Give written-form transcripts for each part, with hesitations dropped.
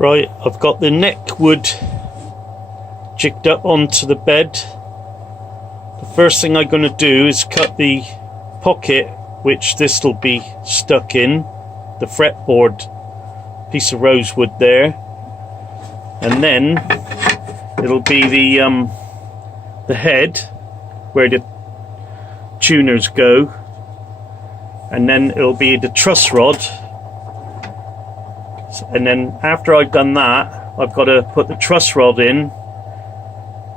Right, I've got the neck wood jigged up onto the bed. The first thing I'm going to do is cut the pocket which this will be stuck in, the fretboard piece of rosewood there, and then it'll be the head where the tuners go, and then it'll be the truss rod. And then after I've done that, I've got to put the truss rod in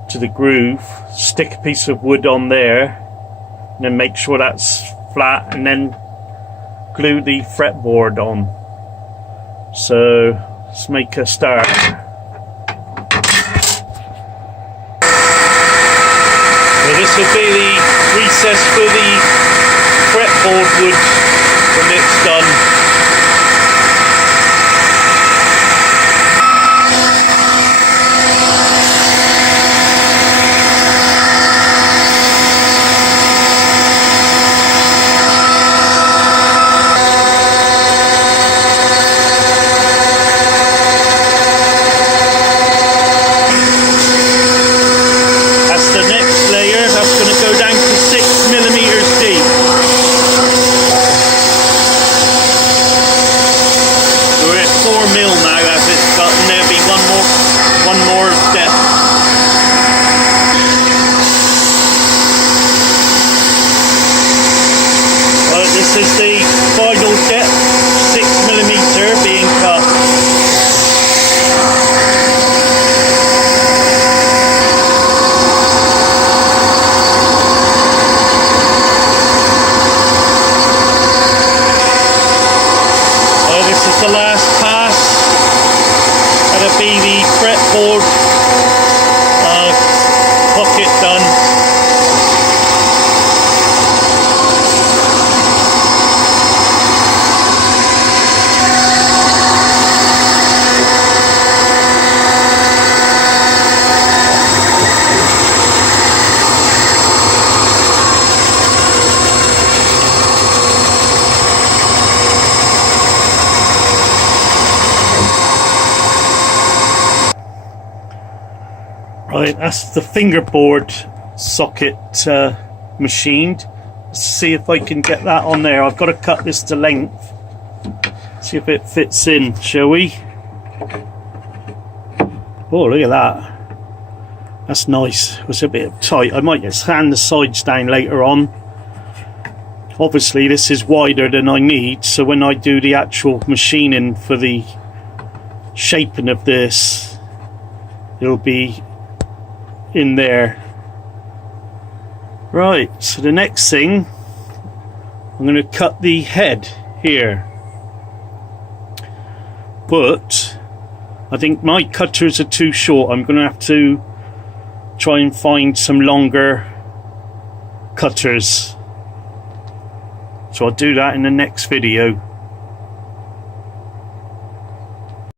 to the groove, stick a piece of wood on there, and then make sure that's flat, and then glue the fretboard on. So let's make a start. So this will be the recess for the fretboard wood when it's done. This is the final depth, 6mm being cut. This is the last pass. That'll be the fretboard pocket done. Right, that's the fingerboard socket machined. Let's see if I can get that on there. I've got to cut this to length. See if it fits in, shall we? Oh, look at that. That's nice. It was a bit tight. I might just sand the sides down later on. Obviously this is wider than I need, so when I do the actual machining for the shaping of this, it'll be in there. Right, so the next thing, I'm going to cut the head here, but I think my cutters are too short. I'm going to have to try and find some longer cutters, so I'll do that in the next video.